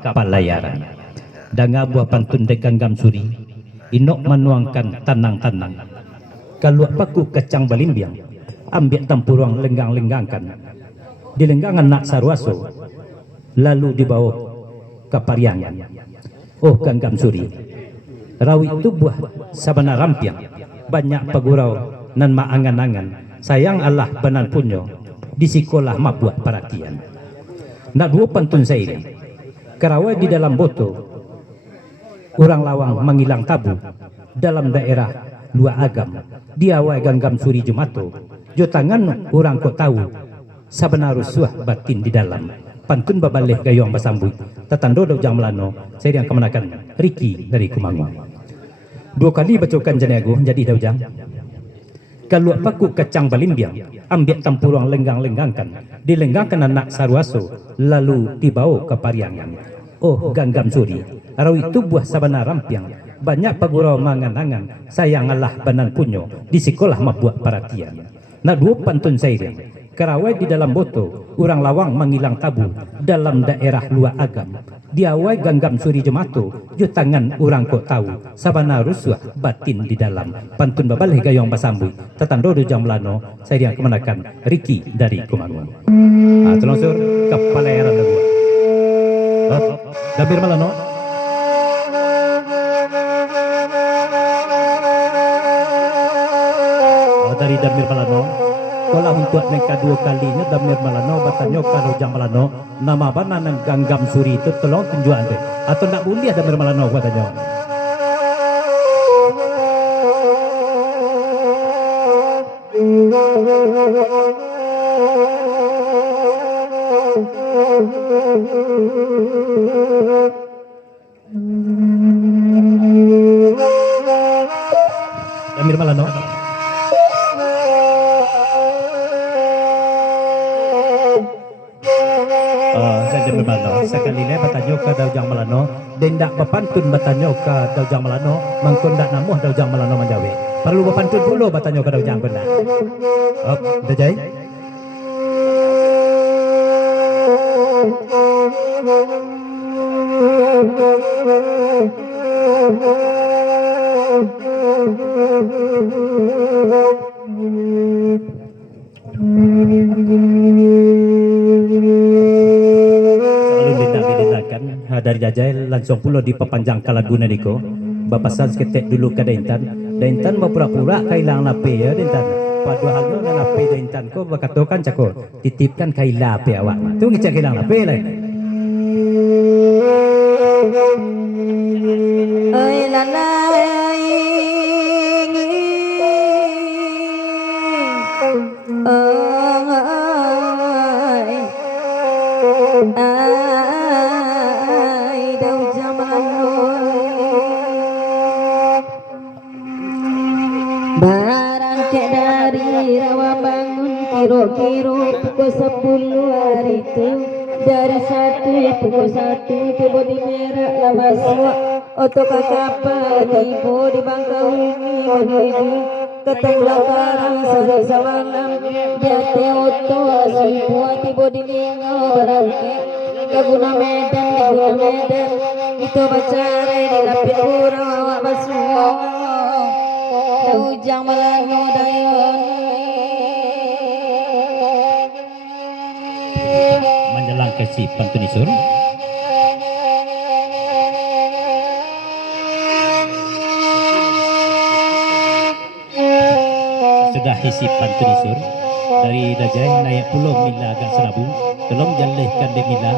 kapal layar. Danga buah pantun dekanggam suri, inok menuangkan tanang-tanang. Kalau paku kacang balimbiang, ambil tampuruang lenggang-lenggangkan. Di lenggangan nak sarwaso, lalu dibawa ke pariangan. Oh ganggam suri, rawi tubuh sabana rampiang, banyak pagurau nan maangan-angan. Sayang Allah banan punyo, di sekolah mabuat perhatian. Nak dua pantun saya, kerawai di dalam boto, orang lawang menghilang tabu, dalam daerah luar agam, diawai ganggam suri jumato, jo tangan orang kok tahu, sabana rusuh batin di dalam. Pantun babaleh gayong basambui, tatando daujang melano, saya yang kemenakan, Ricky dari Kumangun. Dua kali bacokan janiago jadi daujang. Kalau paku kacang balimbiang, ambil tampuruang lenggang-lenggangkan, dilenggangkan anak sarwaso, lalu dibawa ke pariangan. Oh ganggam suri, rawi tubuh sabana rampiang, banyak pagurau mangan-angan, sayang Allah banan punyo, di sekolah mabuat perhatian. Nah dua pantun saya, kerawai di dalam boto, orang lawang menghilang tabu, dalam daerah luar agam, diawai ganggam suri jemato, jo tangan orang kok tahu, sabana rusuh batin di dalam. Pantun babaleh gayong basambui, tatando dojang melano, saya yang kemenakan, Ricky dari Kumangun. Terlangsur kapal layar lagu. Dabir melano. Dari Damir Malano, kalau untuk mereka dua kalinya Damir Malano, batanya kalau jam Malano, nama banan ganggam suri itu tolong tunjuan deh, atau nak boleh Damir Malano batanya. Damir Malano. Sekali ni bertanya ke Daujang Melano, dan tak berpantun bertanya ke Daujang Melano, mangkun tak namuh Daujang Melano menjawab. Perlu berpantun dulu bertanya ke Daujang benar. Dah jai? Dari Jajai langsung pula diperpanjang ke lagu nadiko. Bapasan seketek dulu ke Daintan mau pura-pura kailang lape ya Daintan. Pada halnya dan lape Daintan ko berkatakan cako titipkan kailang lape awak. Tu ngecek kailang lape lah. Oi lalai barang cek dari rawa bangun kiro-kiro pukul 10 hari itu dari 1 pukul 1 tiba di merak labaswa oto kapal tiba di Bangkauni menuju ke Tenggara sehari semalam jate oto semua tiba di Lingau berangkat ke Guna Medan itu bacara di lapin kurang awak basua Daujang Melano dayon menjelang ke si pantun isur. Sudah isi pantun isur dari Dajai naik pulau Mila Gang Serabu, tolong jalihkan de Mila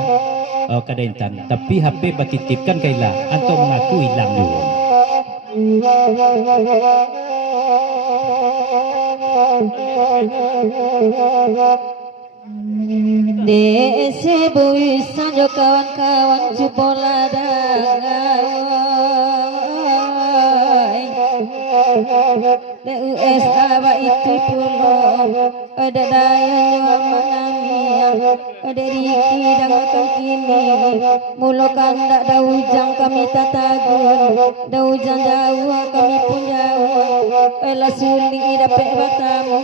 ke Daintan, tapi HP batitipkan kaila atau mengaku hilang juga. Desi buisan jo kawan-kawan jubola dangai DUS aba itu pulau ada daya nyo manami ada Riki dan akan kini mulu kandak daujang kami tatagun daujang jauh kami pun jauh la suli dapat batamu,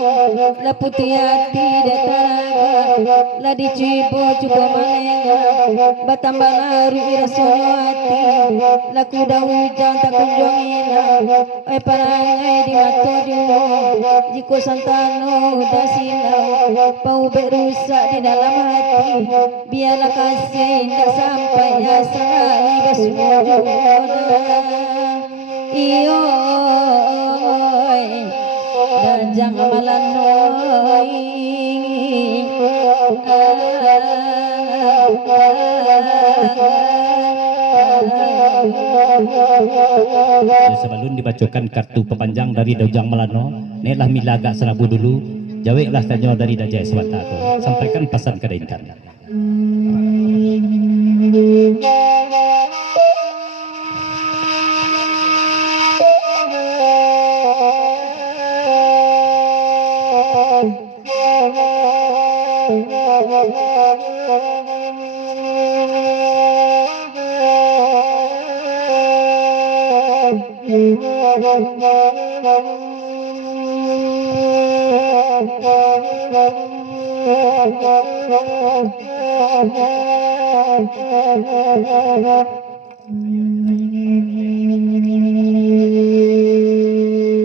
la putih hati dataraga, la dicibo juga malenga, batambah lari rasanya hati, la kuda hujan tak kunjungina, perangai di mata dia, jika santano dah silau, pau berusak di dalam hati, biarlah kasih tak sampai asal bersujud. Iyo dan jangan malanoi sebelum dibacakan kartu pepanjang dari Dojang Melano, neklah milaga serabu dulu, jaweklah tanya dari Dajai Sewata tu, sampaikan pesan ke Intan.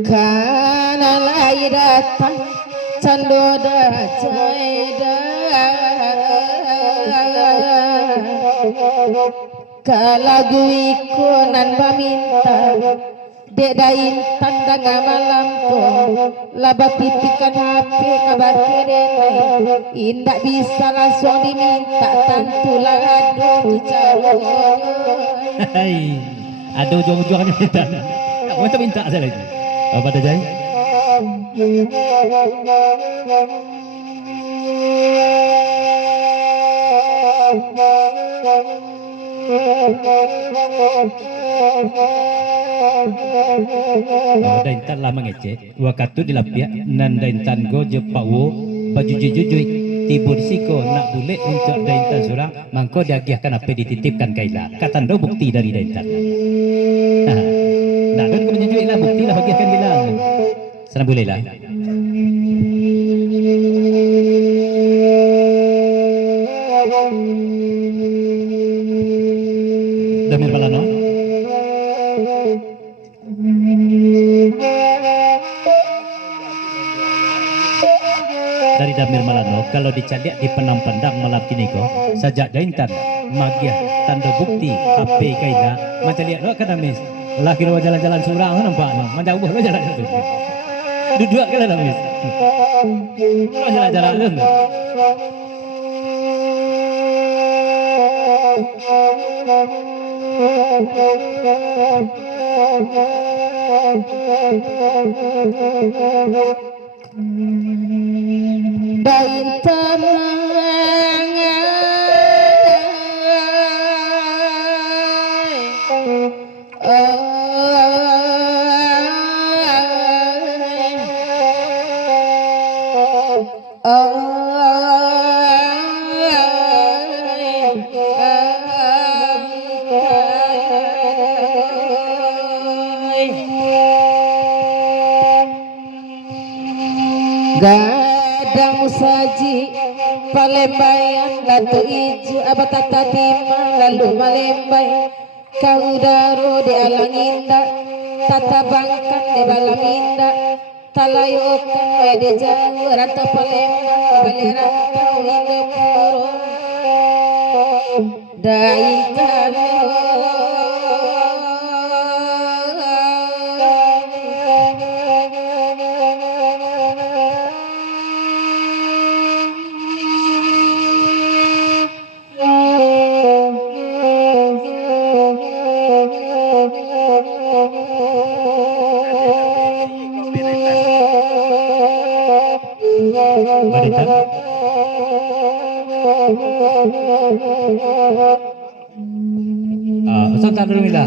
Kana lai datang candoda caida kalagu ikonan baminta dedain tanda malam ko laba pipikan HP kabar kedene indak bisa langsung diminta tantulah aduh bicara Hai, ada ujung-ujung ni minta. Kamu tak minta saya lagi. Apa Dajai? Daintan lah mengecek wakatu dilapia nan daintan go je pawo baju jujui tibur siko nak bulet untuk daintan surang mangko diagiahkan apa dititipkan kaila katando bukti dari daintan nak kan kau menjujui lah bukti lah bagiahkan kaila sana boleh lah Damir Balano dari Damir Malano kalau dicaliak di penam pandang malam kini ko sajak daintan magiah tanda bukti HP kaila macam lihat lo kan Damis lah kira jalan-jalan surang nampak no macam ubah lo jalan tu duduk ke lah Damis lo jalan-jalan tu daintan gadang saji Palembayan latu ijo abatata tima lalu malembay kau daro di alang indah tata bangkan di balam indah talayokan di jauh rata Palembang baliran kau hingga puro daintan pesan tak dulu Mila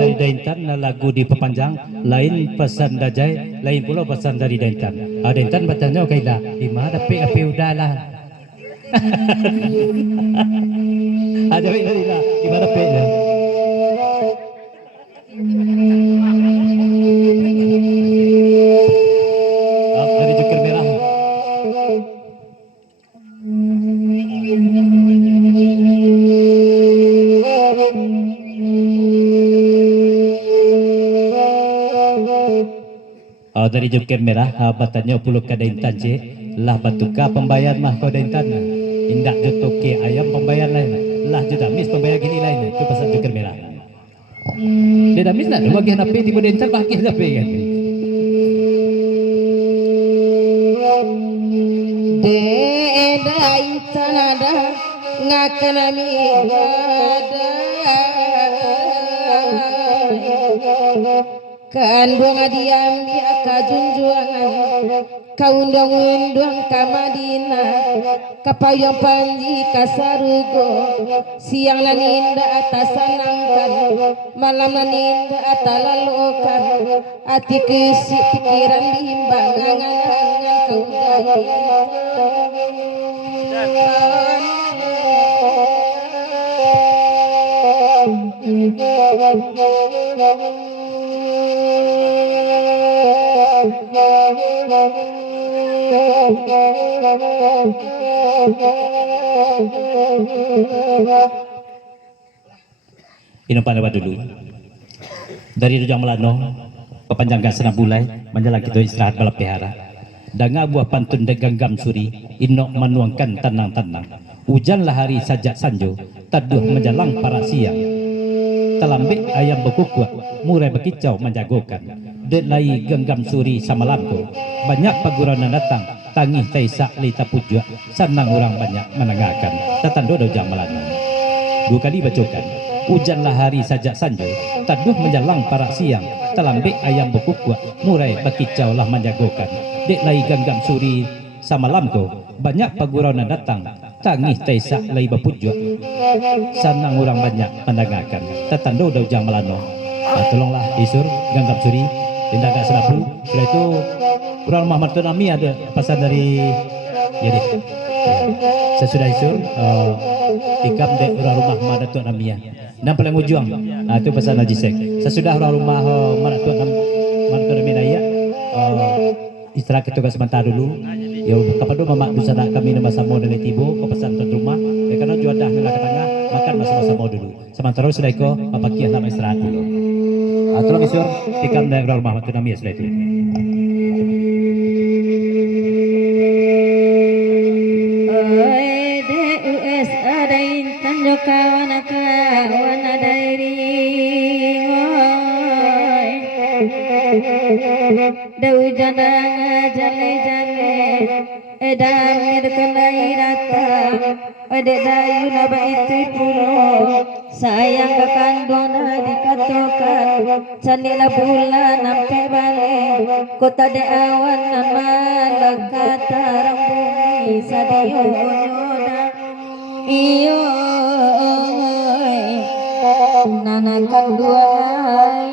dari Daintan lagu diperpanjang lain pesan Dajai lain pula pesan dari Daintan Daintan bacanya kaila di mana api udahlah ada Mila di mana api dari Joker Merah batanya puluh kadain tanje lah batuka pembayar mah kau dain tanah indak jotoke ayam pembayar lain lah jedamis pembayar gini lain itu pasal Joker Merah dia damis nak dua bagian apa tiba dain tan bagian apa kan Deda itanada ngakanami ada kandung adiam dia kajunjuangan kaundang-undang kamadina kapayang panji kasarugo siang laninda atas sanangkan malam laninda atalalokan ati kisi pikiran bimbang angan-angan kaundang Inupan lewat dulu dari Rujang Melano kepanjangan senang bulai menjelang kita istirahat balap pihara danga buah pantun deganggam suri inok menuangkan tenang-tenang hujanlah hari sajak sanjo taduh menjelang para siang telambik ayam berkukuak murai berkicau menjagokan delai genggam suri sama lampu banyak paguranan datang tangih taisak lita pujua senang orang banyak menengahkan tatando Rujang Melano dua kali bacokan hujanlah hari sajak sanjo taduh menjelang para siang telambik ayam berkukuak murai berkicau lah menjagokan delai genggam suri sama lampu banyak paguranan datang tangih taisak lai berpujua senang orang banyak mendengarkan tatando Rujang Melano tolonglah isur genggam suri tindakan serabu setelah itu orang Muhammad Tunami ada pesan dari jadi sesudah isur tikam dek orang rumah Muhammad Tunami dan paling ujung itu pesan Haji Sek sesudah orang rumah Muhammad Tunami naya istirahat kita sebentar dulu ya kepada mama dusana kami nama samo dari tibo ke pesan tuan rumah ya karena juadah nila ke tengah makan masa-masa mau dulu sementara sudah iko papakiah nama istirahat dulu tolong isur tikam dari orang rumah Tunami sudah itu Dau jana jale edamir kelai datang ode dayu naba itu pulo sayang kekandung dikatokan canila bulan sampai balik kota de awan nama lekata rambumi sadio nyoda iyo nanakan duai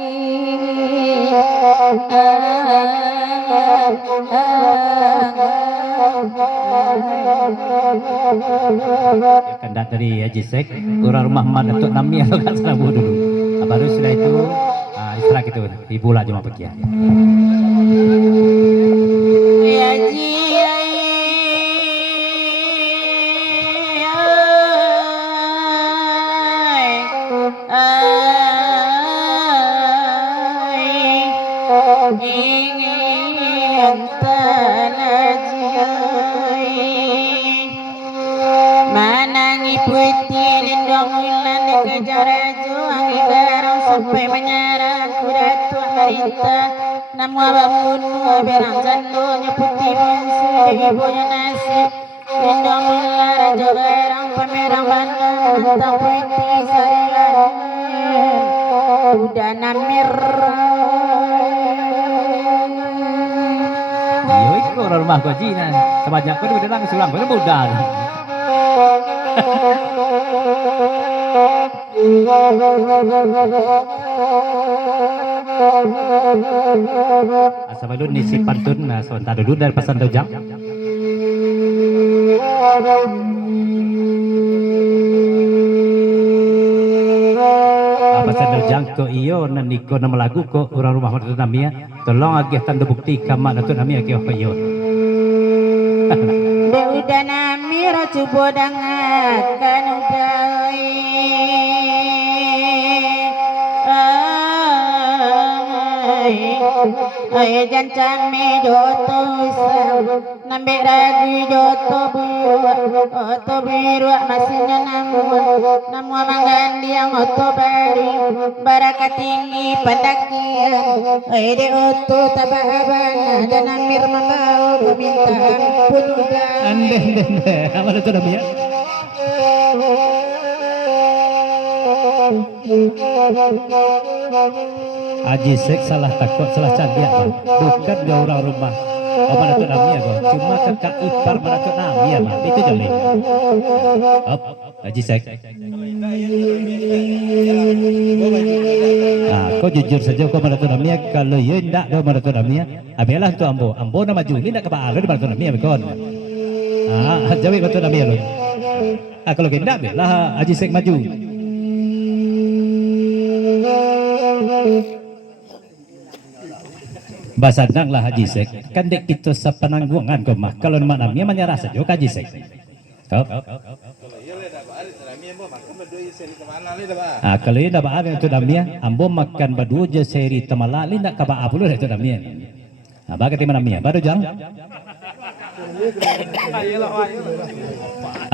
kandat dari Haji Sek orang rumah Muhammad Datuk Nami atau kat Serabu dulu baru sudah itu istirahat itu ibu lah cuma pergi manangi putih lindung ulan dikejar juang garang sampai menyerang kuda tua merita namu abapun berang jandunya putih bungsu ibunya nasi lindung ulan raja garang pemerang bandang mantap putih sarian udah namir yo orang rumah kau Cina sebanyak kau udah lang sulang kau mudah asal dulu nisi pantun sebentar dulu dari pesan Rujang pesan Rujang ko iyo naniko nama lagu ko orang rumah Datuk Namia tolong agih tanda bukti kamak Datuk Namia kio iyo udah namir coba dengarkan udah Ay jancame joto isam nambe ragi joto biru masnya namu mangandi yang oto bari barakat tinggi padakian ay de oto tababan dan amir membau meminta ampun Ande apa itu namanya? Haji Sek salah takut salah cabiak bang. Bukan dia orang rumah. Oh mana tu namanya bang. Cuma kakak ipar mana tu namanya bang. Itu jolly. Up Haji Sek. Kau jujur saja kau mana tu namanya. Kalau ya tidak kau mana tu namanya. Abilah tu Ambo. Ambo nama Juli nak kebal di mana tu namanya bang. Jawab mana tu namanya lo. Kalau tidak abilah Haji Sek maju. Basadang lah Haji Sek. Kan dek kita sepenanggungan kau mah. Kalau nama namanya menyerah saja Haji Sek. Kalau ini dah baar itu namanya, ambo makan berdua je seri temala, ini nak kaba apa itu namanya. Bagai mana namanya? Baru jang.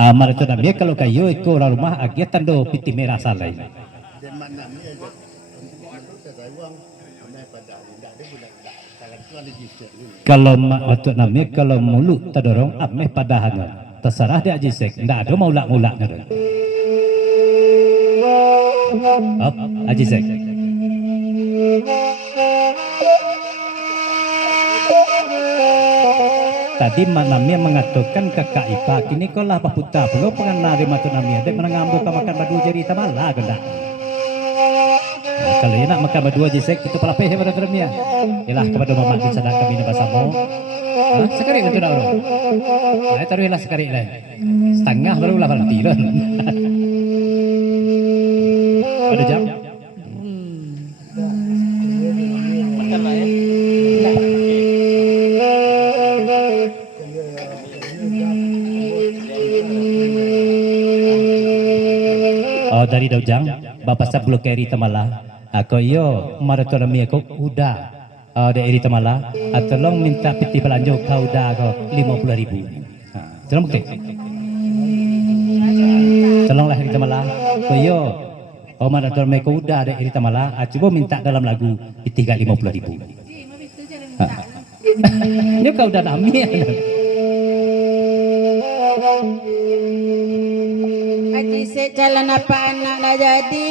Amar itu namanya kalau kayu ikut orang rumah agiat tando piti merah salai. Kalau mak namanya kalau mulut terdorong ameh pada hangat terserah dia Haji Sek ndak ada mau mulak ngere Haji Sek tadi mak namanya mengatakan kakak ipa kini kau lah paputa perlu pengen nari matu namanya dek menangambu makan badu jadi tamala gendak. Kalau nak makan berdua je sek itu pelapeh pada termia. Ialah kepada mama di sana kami nak basamo. Sekali itu dah orang. Saya taruhlah sekali lah. Setengah baru lah berhenti lah. Ada jam. Makan lah ya. Oh dari Daujang, Bapak Sablo Keri Tamala. Ako yo maraton mi ako uda dari Tamala tolong minta piti belanja kau uda ko 50.000. Tolong bukti. Tolonglah dari Tamala. Ko yo maraton mi ako uda dari Tamala coba minta dalam lagu piti 50.000. Ini kau udah nami. Haji Sek jalan apa anak nak jadi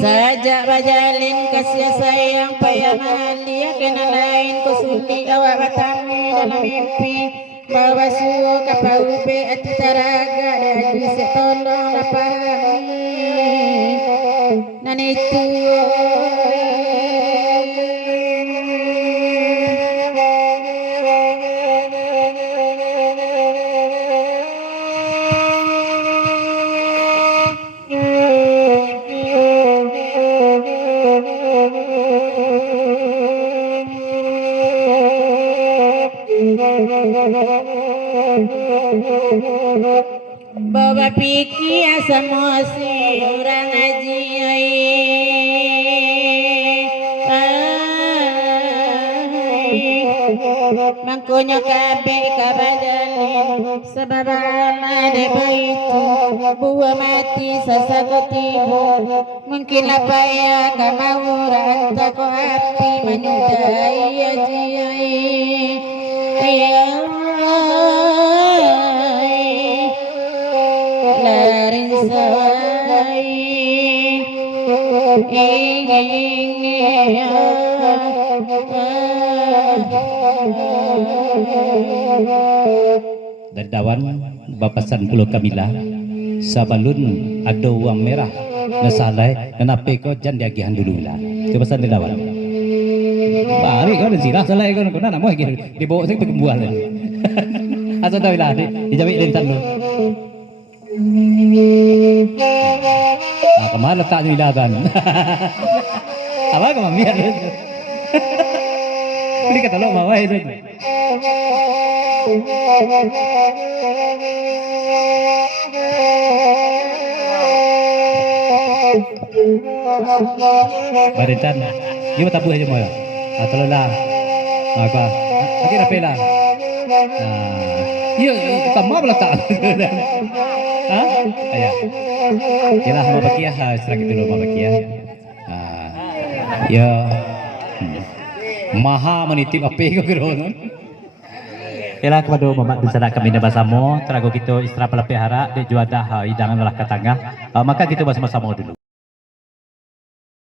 sajak bajalin kasih sayang payah malia kena lain kusuli awak batami dalam mimpi bawa suo kapau be ati taraga dan bisa tolong apa nan itu bawa pikir semua si orang haji mangkonya kabe kabajalin sebab amade baitu buah mati sasakatibu mungkin apa ya kamauran tako api menyudai haji ya larin sawai dari dawan bapasan Pulau Kamila sabalun ada uang merah nasalai kenapa kau jangan diagihan dulu lah itu pesan dari dawan balik kau sirah salai kau nak mau dibawa saya pergi buah lagi asal tahu lah dijawab lentan lu. Kemana letak ni dah kan? Apa ke mami ada? Ini kata lo mawai itu. Baritan. Iya tabu aja mau. Atau lah. Apa? Lagi rapi lah. Iya, kamu apa tak? Hah? Ayah. Yalah mau bakia, setelah itu lo mau bakia. Ya. Maha menitip apa yang kau Yalah kepada mamak di sana kami bersama. Terago kita istirahat pelapih harap di juadah hidangan lah ke tengah. Maka kita bersama-sama dulu.